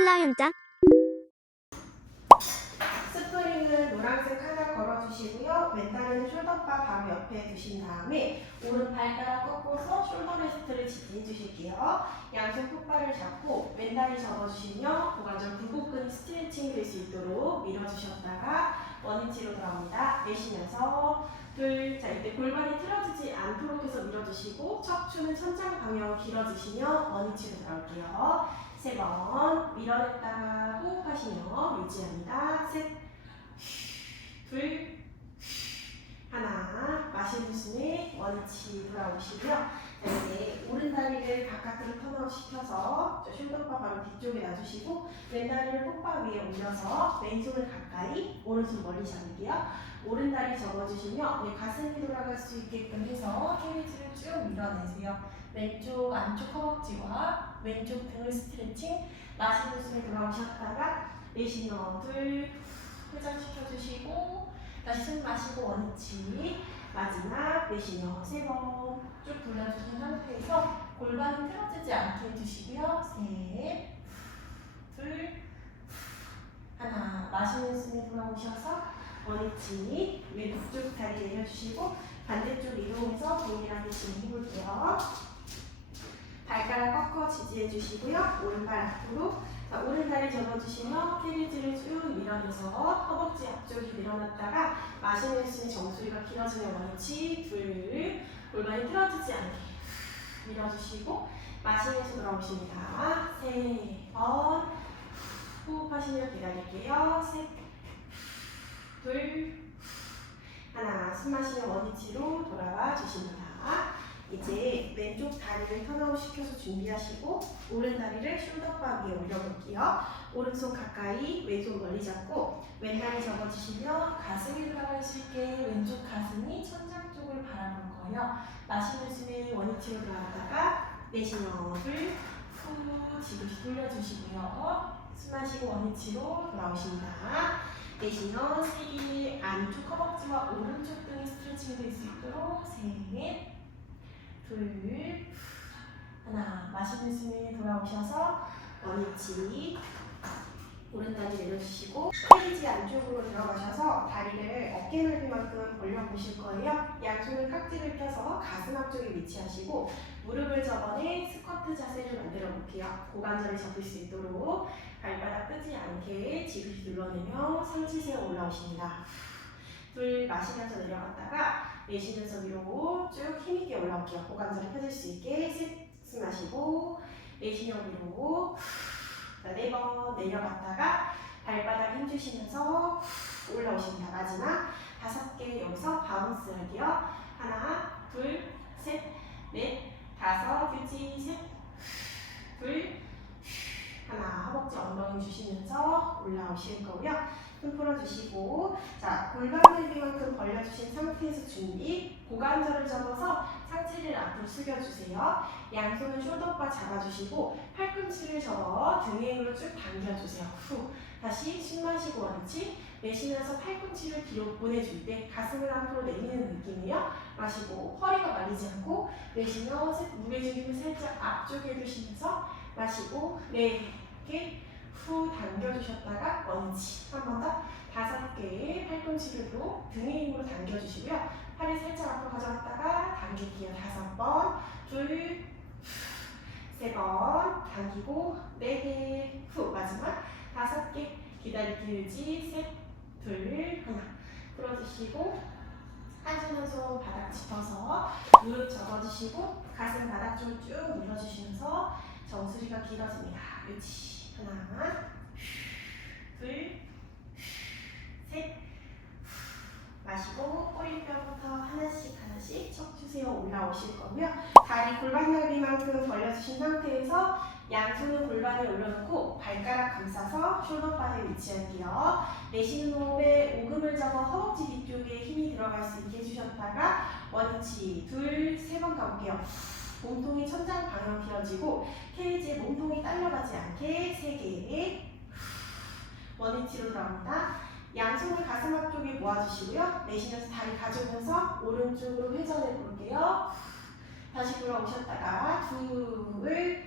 필라윤자 스프링은 노란색 하나 걸어주시고요. 왼다리는 숄더바 바로 옆에 두신 다음에 오른 발가락 꺾어서 숄더 레스트를 지지해 주실게요. 양손 풋발을 잡고 왼다리 접어주시며 고관절 굴곡근이 스트레칭 될 수 있도록 밀어주셨다가 원위치로 돌아옵니다. 내쉬면서 둘, 자 이때 골반이 틀어지지 않도록 해서 밀어주시고 척추는 천장 방향 길어지시며 원위치로 돌아올게요. 세 번 밀어냈다가 호흡하시며 유지합니다. 셋, 둘, 하나 마시는 숨에 원위치 돌아오시고요. 자, 이제 오른 다리를 바깥으로 턴아웃 시켜서 저 숄더바 바로 뒤쪽에 놔주시고 왼 다리를 똑바 위에 올려서 왼손을 가까이 오른손 멀리 잡을게요. 오른 다리 접어주시며 네, 가슴이 돌아갈 수 있게끔 해서 케이지를 쭉 밀어내세요. 왼쪽 안쪽 허벅지와 왼쪽 등을 스트레칭 마시는 숨에 돌아오셨다가 내쉬며 둘 회전시켜주시고 다시 숨 마시고 원위치 마지막 내쉬며 세번 쭉 돌려주신 상태에서 골반은 틀어지지 않게 해주시고요. 셋, 둘, 하나. 마시는 숨에 돌아오셔서 원위치 왼쪽 다리 내려주시고 반대쪽 이동해서 동일하게 진행해볼게요 발가락 꺾어 지지해 주시고요. 오른발 앞으로. 자, 오른다리 접어주시며 캐리지를 쭉 밀어내서 허벅지 앞쪽이 밀어놨다가 마시는 숨에 정수리가 길어지는 원위치 둘 골반이 틀어지지 않게 밀어주시고 마시면서 돌아오십니다. 세번 호흡하시며 기다릴게요. 셋, 둘, 하나 숨 마시며 원위치로 돌아와 주십니다. 이제 왼쪽 다리를 턴아웃 시켜서 준비하시고 오른 다리를 숄더바 위에 올려볼게요. 오른손 가까이 왼손 멀리 잡고 왼다리 접어주시며 가슴이 돌아갈 수 있게 왼쪽 가슴이 천장 쪽을 바라볼 거예요. 마시는 숨에 원위치로 돌아갔다가 내쉬며 둘 후 지그시 돌려주시고요. 숨 마시고 원위치로 돌아오십니다. 내쉬며 세개 안쪽 허벅지와 오른쪽 등이 스트레칭 될수 있도록 셋 둘, 하나, 마시는 숨에 돌아오셔서 원위치 오른다리 내려주시고 페이지 안쪽으로 들어가셔서 다리를 어깨 넓이만큼 벌려보실 거예요. 양손을 깍지를 펴서 가슴 앞쪽에 위치하시고 무릎을 접어내 스쿼트 자세를 만들어 볼게요. 고관절을 접을 수 있도록 발바닥 뜨지 않게 지그시 눌러내며 상체세워 올라오십니다. 둘 마시면서 내려갔다가 내쉬면서 위로 쭉 힘있게 올라올게요. 고관절이 펴질 수 있게 셋 마시고 내쉬며 위로 네 번 내려갔다가 발바닥 힘주시면서 올라오십니다. 마지막 다섯 개 여기서 바운스 할게요. 하나, 둘, 셋, 넷, 다섯, 유지, 셋, 둘, 하나, 허벅지 엉덩이 주시면서 올라오실 거고요. 숨 풀어주시고 자 골반 넓이만큼 벌려주신 상태에서 준비 고관절을 접어서 상체를 앞으로 숙여주세요. 양손은 숄더바 잡아주시고 팔꿈치를 접어 등에 힘으로 쭉 당겨주세요. 후. 다시 숨 마시고 원치 내쉬면서 팔꿈치를 뒤로 보내줄 때 가슴을 앞으로 내미는 느낌이요. 마시고 허리가 말리지 않고 내쉬며 무게 중심을 살짝 앞쪽에 두시면서 마시고 네개 후 당겨주셨다가 원치 한 번 더 다섯 개의 팔꿈치를 또 등의 힘으로 당겨주시고요. 팔을 살짝 앞으로 가져갔다가 당길게요. 다섯 번, 둘, 세 번, 당기고 네 개, 후 마지막 다섯 개 기다리기 유지 셋, 둘, 하나 풀어주시고 한손 한손 바닥 짚어서 무릎 접어주시고 가슴 바닥 좀쭉 밀어주시면서 정수리가 길어집니다. 유지 하나, 둘, 셋. 마시고 꼬리뼈부터 하나씩 하나씩 척추세워 올라오실 거고요. 다리 골반 넓이만큼 벌려주신 상태에서 양손은 골반에 올려놓고 발가락 감싸서 숄더바에 위치할게요. 내쉬는 호흡에 오금을 잡아 허벅지 뒤쪽에 힘이 들어갈 수 있게 해주셨다가 원위치 둘, 세 번 가볼게요. 몸통이 천장 방향 길어지고 케이지에 몸통이 딸려가지 않게 세 개. 원위치로 들어갑니다. 양손을 가슴 앞쪽에 모아주시고요. 내쉬면서 다리 가져오면서 오른쪽으로 회전해 볼게요. 다시 돌아오셨다가 둘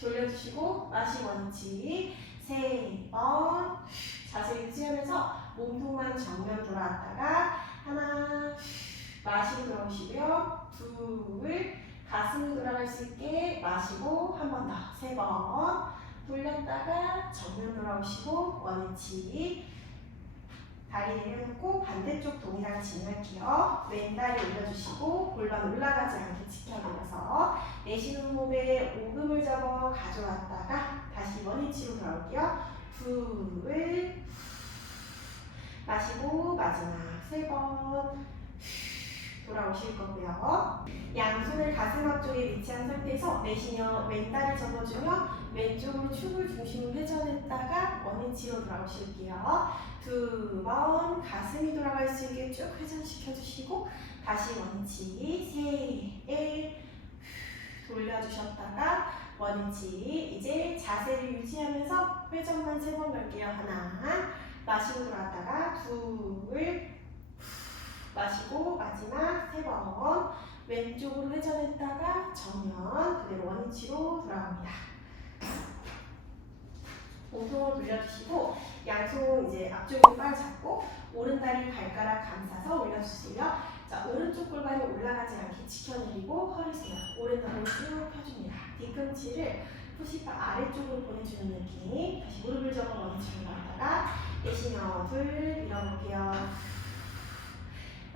돌려주시고 마시고 원위치 세 번 자세 유지하면서 몸통만 정면 돌아왔다가 하나 마시고 들어오시고요 둘 가슴 돌아갈 수 있게 마시고 한 번 더 세 번 돌렸다가 정면 돌아오시고 원위치 다리 내려놓고 반대쪽 동이랑 진할게요. 왼다리 올려주시고 골반 올라가지 않게 지켜내면서 내쉬는 호흡에 오금을 접어 가져왔다가 다시 원위치로 돌아올게요. 둘 마시고 마지막 세 번 돌아오실 거고요. 양손을 가슴 앞쪽에 위치한 상태에서 내쉬며 왼다리 접어주며 왼쪽으로 축을 중심으로 회전했다가 원위치로 돌아오실게요. 두 번 가슴이 돌아갈 수 있게 쭉 회전시켜 주시고 다시 원위치 세, 일 돌려주셨다가 원위치 이제 자세를 유지하면서 회전만 세번 갈게요. 하나 마시고 돌아왔다가 둘 마시고 마지막 세 번 왼쪽으로 회전했다가 정면 그대로 원위치로 돌아옵니다. 몸통을 돌려주시고 양손 이제 앞쪽으로 빨 잡고 오른 다리 발가락 감싸서 올려주세요. 자 오른쪽 골반이 올라가지 않게 지켜내리고 허리 세요. 오른 다리 쭉 펴줍니다. 뒤꿈치를 푸시파 아래쪽으로 보내주는 느낌. 다시 무릎을 접어 원위치로 갔다가 내쉬며 둘 밀어볼게요.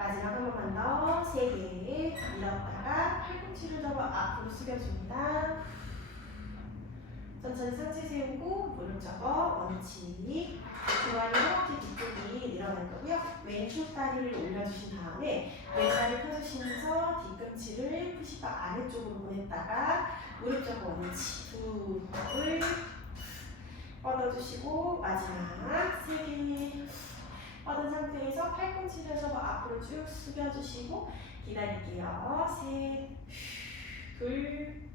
마지막 한 번만 더. 세 개. 밀었다가 팔꿈치를 접어 앞으로 숙여줍니다. 천천히 상체 세우고 무릎 접어 원위치. 중앙에 허벅지 뒤쪽이 일어날 거고요. 왼쪽 다리를 올려주신 다음에 왼다리 펴주시면서 뒤꿈치를 푸시바 아래쪽으로 보냈다가 무릎 접어 원위치. 둘, 뻗어주시고 마지막 세 개. 뻗은 상태에서 팔꿈치를 접어 앞으로 쭉 숙여주시고 기다릴게요. 셋, 둘,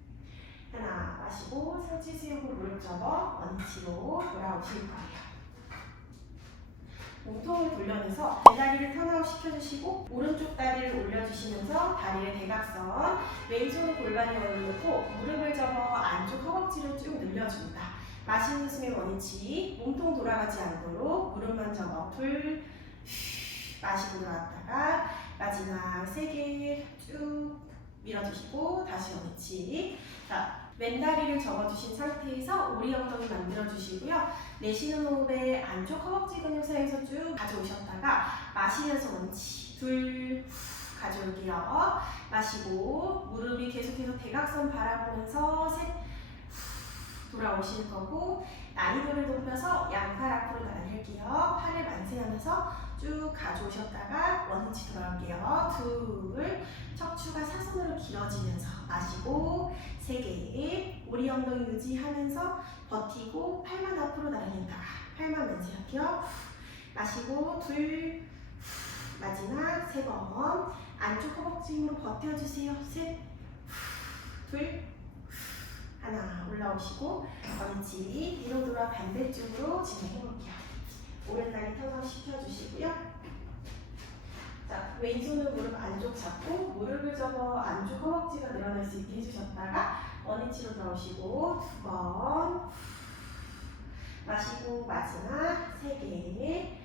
하나 마시고 상체 수육으로 무릎 접어 원위치로 돌아오실 거예요. 몸통을 돌려내서 배다리를 턴아웃 시켜주시고 오른쪽 다리를 올려주시면서 다리를 대각선 왼손 골반에 올려놓고 무릎을 접어 안쪽 허벅지를 쭉 늘려줍니다. 마시는 숨의 원위치 몸통 돌아가지 않도록 무릎만 접어 둘 마시고 들어왔다가 마지막 세 개 쭉 밀어주시고 다시 원위치 자 왼다리를 접어주신 상태에서 오리 엉덩이 만들어주시고요. 내쉬는 호흡에 안쪽 허벅지 근육 사이에서 쭉 가져오셨다가 마시면서 원치 둘 후, 가져올게요. 마시고 무릎이 계속해서 대각선 바라보면서 셋 후, 돌아오실 거고 난이도를 높여서 양팔 앞으로 나를게요. 팔을 만세하면서 쭉 가져오셨다가 원위치 돌아올게요. 둘. 척추가 사선으로 길어지면서 마시고 세 개 오리 엉덩이 유지하면서 버티고 팔만 앞으로 나르니까 팔만 만세할게요. 마시고 둘. 마지막 세 번. 안쪽 허벅지 힘으로 버텨주세요. 셋둘 하나 올라오시고 원위치 뒤로 돌아 반대쪽으로 진행해볼게요. 오른다리 턴업 시켜주시고요. 자 왼손은 무릎 안쪽 잡고 무릎을 접어 안쪽 허벅지가 늘어날 수 있게 해주셨다가 원위치로 들어오시고 두 번 마시고 마지막 세 개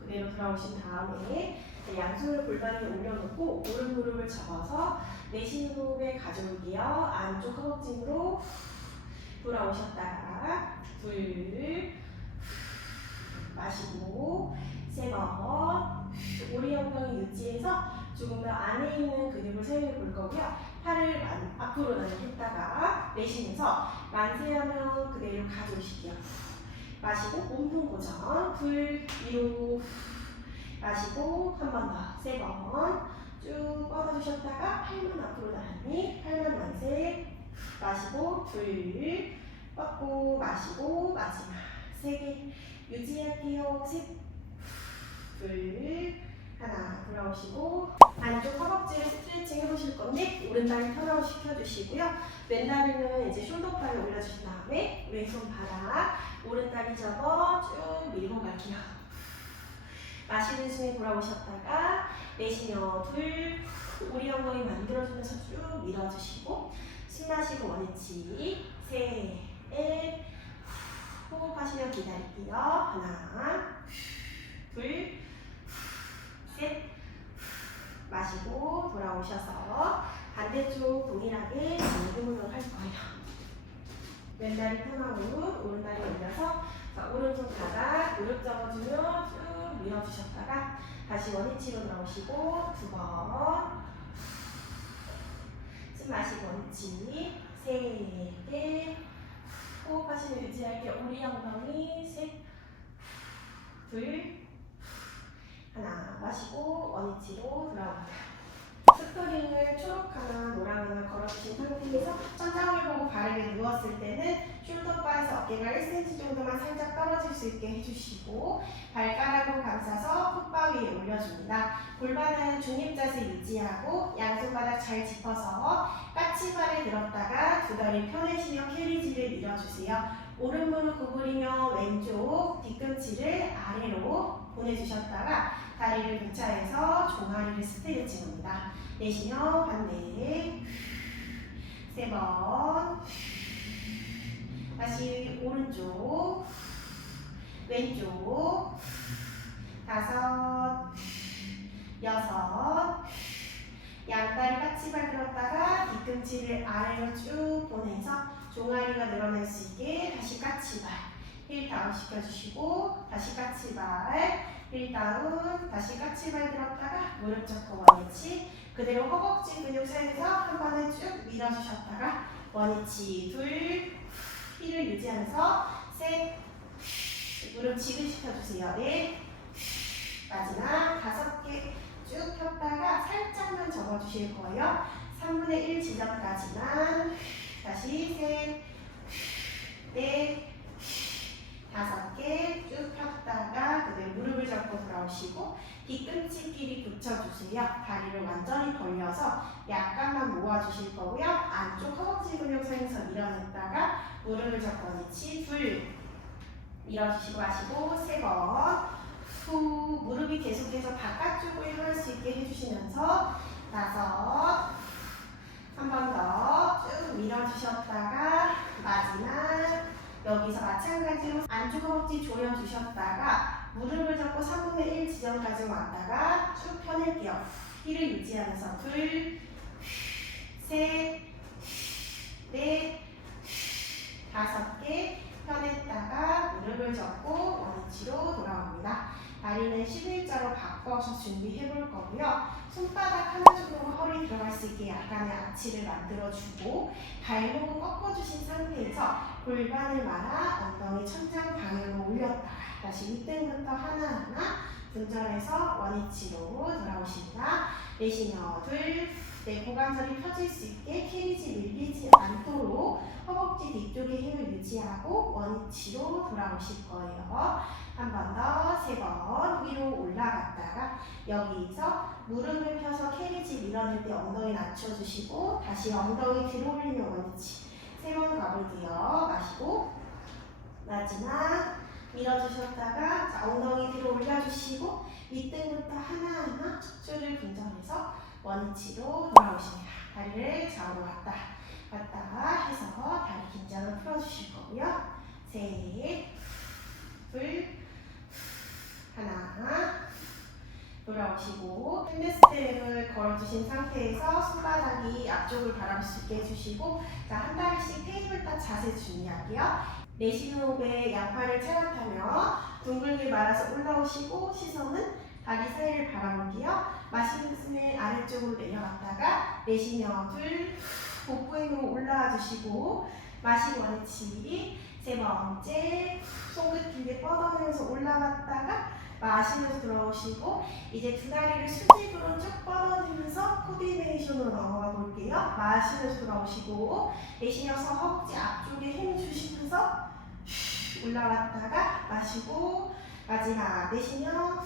그대로 들어오신 다음에 네, 양손을 골반에 올려놓고 오른 무릎을 접어서 내쉬는 호흡에 가져올게요. 안쪽 허벅지로 돌아오셨다가 둘 마시고 세번 오리 엉덩이 유지해서 조금 더 안에 있는 근육을 사용해 볼 거고요. 팔을 만- 앞으로 나했다가 내쉬면서 만세하면 그대로 가져오실게요. 마시고 몸통 고정 둘 위로 마시고 한 번 더 세 번. 쭉 뻗어주셨다가 팔만 앞으로 나란히 팔만 만세 마시고 둘 뻗고 마시고 마지막 세 개. 유지할게요. 셋둘 하나 돌아오시고 안쪽 허벅지를 스트레칭 해보실 건데 오른다리 턴아웃 시켜주시고요. 왼다리는 이제 숄더바에 올려주신 다음에 왼손 바닥 오른다리 접어 쭉 밀고 갈게요 마시는 숨에 돌아오셨다가 내쉬며 둘 오리 엉덩이 만들어주면서 쭉 밀어주시고 숨 마시고 원위치. 셋, 넷. 호흡하시며 기다릴게요. 하나, 둘, 셋. 마시고 돌아오셔서 반대쪽 동일하게 진동을 할 거예요. 왼다리 턴아웃, 오른다리 올려서 자, 오른손 바닥 무릎 접어주며 쭉 밀어주셨다가 다시 원위치로 나오시고 두 번. 숨 마시고 원위치 세 개. 호흡하시며 유지할게요. 우리 엉덩이 셋, 둘, 하나 마시고 원위치로 돌아옵니다. 스토링을 초록 하나, 노랑 하나 걸어주신 상태에서 천장을 보고 바르게 누웠을 때는 숄더 바에서 어깨가 1cm 정도만 살짝 떨어질 수 있게 해주시고 발가락으로 감싸서 풋바 위에 올려줍니다. 골반은 중립자세 유지하고 양손바닥 잘 짚어서 까치발을 들었다가 두 다리 펴내시며 캐리지를 밀어주세요. 오른 무릎 구부리며 왼쪽 뒤꿈치를 아래로 보내주셨다가 다리를 교차해서 종아리를 스트레칭합니다. 내쉬며 반대 세 번. 다시 오른쪽. 왼쪽. 다섯. 여섯. 양다리 까치발 들었다가 뒤꿈치를 아래로 쭉 보내서 종아리가 늘어날 수 있게 다시 까치발. 힐 다운 시켜주시고 다시 까치발 힐 다운 다시 까치발 들었다가 무릎 잡고 원위치 그대로 허벅지 근육 사이에서 한 번에 쭉 밀어주셨다가 원위치. 둘 힐을 유지하면서 셋 무릎 지그시켜주세요. 넷 마지막 다섯 개 쭉 폈다가 살짝만 접어주실 거예요. 3분의 1 지점까지만. 다시 셋, 넷, 다섯 개 쭉 폈다가 그대로 무릎을 잡고 돌아오시고 뒤꿈치끼리 붙여주세요. 다리를 완전히 벌려서 약간만 모아주실 거고요. 안쪽 허벅지 근육 사이에서 밀어냈다가 무릎을 원위치 둘 밀어주시고 하시고 세 번 후 무릎이 계속해서 바깥쪽으로 향할 수 있게 해주시면서 다섯 한번 더 쭉 밀어주셨다가 마지막 여기서 마찬가지로 안쪽 허벅지 조여주셨다가 무릎을 잡고 3분의 1 지점까지 왔다가 쭉 펴낼게요. 힐을 유지하면서 둘, 셋, 넷, 다섯 개 펴냈다가 무릎을 접고 원위치로 돌아옵니다. 다리는 11자로 바꿔서 준비해 볼 거고요. 손바닥 하나 정도 허리 들어갈 수 있게 약간의 아치를 만들어주고 발목을 꺾어주신 상태에서 골반을 말아 엉덩이 천장 방향으로 올렸다가 다시 윗등부터 하나하나 분절해서 원위치로 돌아오십니다. 내쉬며 둘, 내 고관절이 펴질 수 있게 캐리지 밀리지 않도록 허벅지 뒤쪽에 힘을 유지하고 원위치로 돌아오실 거예요. 한 번 더, 세 번 위로 올라갔다가 여기서 무릎을 펴서 캐리지 밀어낼 때 엉덩이 낮춰주시고 다시 엉덩이 들어 올리며 원위치 세 번 가볼게요. 마시고 마지막 밀어주셨다가 자, 엉덩이 들어 올려주시고 밑등부터 하나하나 척추를 분절해서 원위치로 돌아오십니다. 다리를 좌우로 왔다 갔다 해서 다리 긴장을 풀어주실 거고요. 셋, 둘, 하나 돌아오시고 핸드스텝을 걸어주신 상태에서 손바닥이 앞쪽을 바라볼 수 있게 해주시고 자, 한 다리씩 테이블 딱 자세 준비할게요. 내쉬는 호흡에 양팔을 차렷하며 둥글게 말아서 올라오시고 시선은 다리 사이를 바라볼게요. 마시는 숨에 아래쪽으로 내려갔다가 내쉬며 둘 복부 힘으로 올라와 주시고 마시고 원위치 세 번째 손끝 길게 뻗어내면서 올라갔다가 마시면서 들어오시고 이제 두 다리를 수직으로 쭉 뻗어내면서 코디네이션으로 넘어가 볼게요. 마시면서 돌아오시고 내쉬면서 허벅지 앞쪽에 힘 주시면서 올라왔다가 마시고 마지막 내쉬며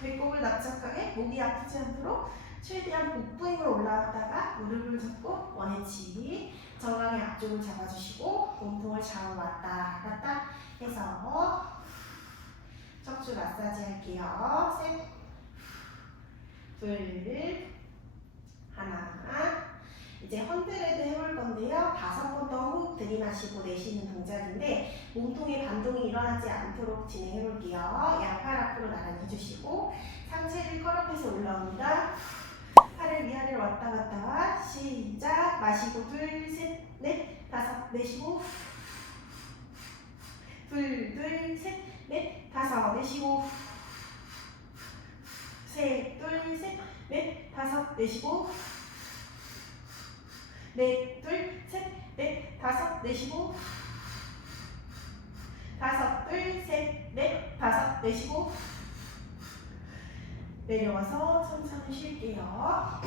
배꼽을 납작하게 목이 아프지 않도록 최대한 복부 힘으로 올라왔다가 무릎을 잡고 원위치 정강이 앞쪽을 잡아주시고 몸통을 좌우 왔다 갔다 해서 척추 마사지 할게요. 셋, 둘, 하나. 이제 헌드레드 해볼 건데요. 다섯 번 더 호흡 들이마시고 내쉬는 동작인데 몸통에 반동이 일어나지 않도록 진행해 볼게요. 양팔 앞으로 나란히 해주시고 상체를 컬업해서 올라옵니다. 팔을 위아래로 왔다 갔다 시작 마시고 둘 셋 넷 다섯 내쉬고 둘 둘 셋 넷 다섯 내쉬고 셋 둘 셋 넷 다섯 내쉬고 넷, 둘, 셋, 넷, 다섯, 내쉬고 다섯, 둘, 셋, 넷, 다섯, 내쉬고 내려와서 천천히 쉴게요.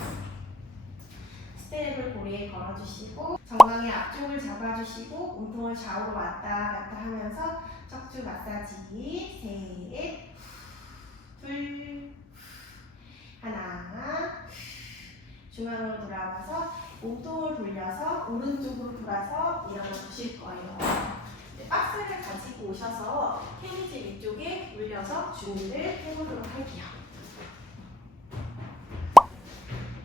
스텝을 고리에 걸어주시고 정강의 앞쪽을 잡아주시고 몸통을 좌우로 왔다 갔다 하면서 척추 마사지. 셋, 둘, 하나 중앙으로 돌아와서 몸통을 돌려서 오른쪽으로 돌아서 일어나 주실 거예요. 네, 박스를 가지고 오셔서 케이지 위쪽에 올려서 준비를 해보도록 할게요.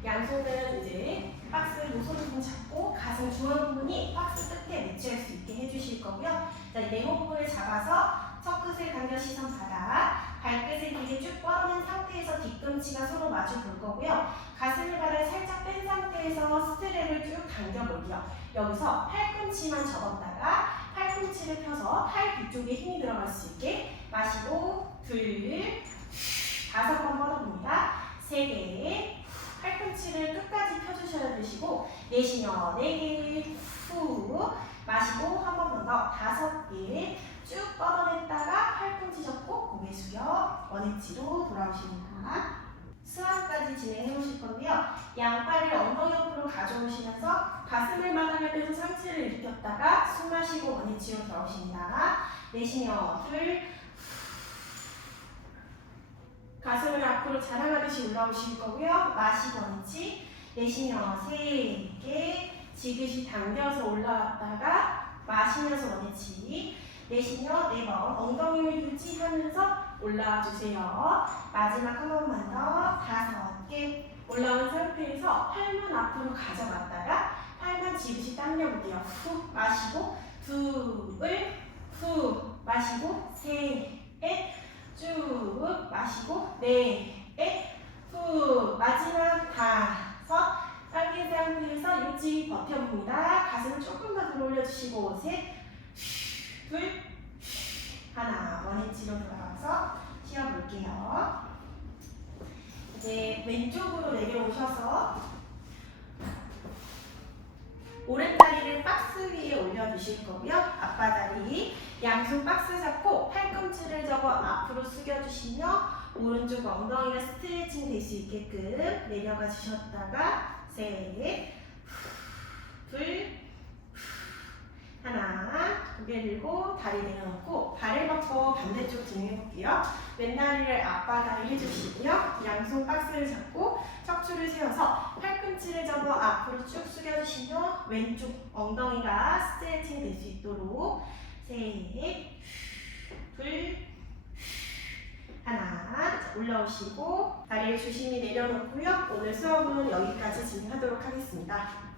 양손은 이제 박스 부분 잡고 가슴 중앙 부분이 박스 끝에 매치할 수 있게 해주실 거고요. 자, 네모 부분을 잡아서 첫 끝을 당겨 시선 바닥, 발끝을 길게 쭉 뻗어낸 상태에서 뒤꿈치가 서로 마주 볼 거고요. 가슴을 바닥에 살짝 뺀 상태에서 스트랩을 쭉 당겨볼게요. 여기서 팔꿈치만 접었다가 팔꿈치를 펴서 팔 뒤쪽에 힘이 들어갈 수 있게 마시고 둘 다섯 번 뻗어봅니다. 세 개. 팔꿈치를 끝까지 펴주셔야 되시고 내쉬며 네개 후 마시고 한 번 더 다섯 개 쭉 뻗어냈다가 팔꿈치 접고 고개 숙여 원위치로 돌아오십니다. 스완까지 진행해 보실 건데요. 양팔을 엉덩이 옆으로 가져오시면서 가슴을 마당에 빼서 상체를 일으켰다가 숨 마시고 원위치로 돌아오십니다. 내쉬며 둘 가슴을 앞으로 자랑하듯이 올라오실 거고요. 마시고 원위치 내쉬며 세개 지그시 당겨서 올라왔다가 마시면서 원위치 내쉬며 네번 엉덩이를 유지하면서 올라와 주세요. 마지막 한 번만 더 다섯 개 올라온 상태에서 팔만 앞으로 가져갔다가 팔만 지그시 당겨볼게요. 후 마시고 둘후 마시고 셋쭉 마시고 넷후 마지막 다섯 당긴 상태에서 유지 버텨봅니다. 가슴을 조금 더 들어 올려주시고 셋 둘, 하나, 원위치로 돌아와서 쉬어볼게요. 이제 왼쪽으로 내려오셔서 오른다리를 박스 위에 올려주실 거고요. 앞바다리 양손 박스 잡고 팔꿈치를 접어 앞으로 숙여주시며 오른쪽 엉덩이가 스트레칭 될 수 있게끔 내려가 주셨다가 셋, 둘, 하나, 고개 들고 다리 내려놓고 발을 뻗고 반대쪽 진행해 볼게요. 왼다리를 앞바다리 해주시고요. 양손 박스를 잡고 척추를 세워서 팔꿈치를 접어 앞으로 쭉 숙여주시며 왼쪽 엉덩이가 스트레칭 될 수 있도록 셋, 둘, 하나 자, 올라오시고 다리를 조심히 내려놓고요. 오늘 수업은 여기까지 진행하도록 하겠습니다.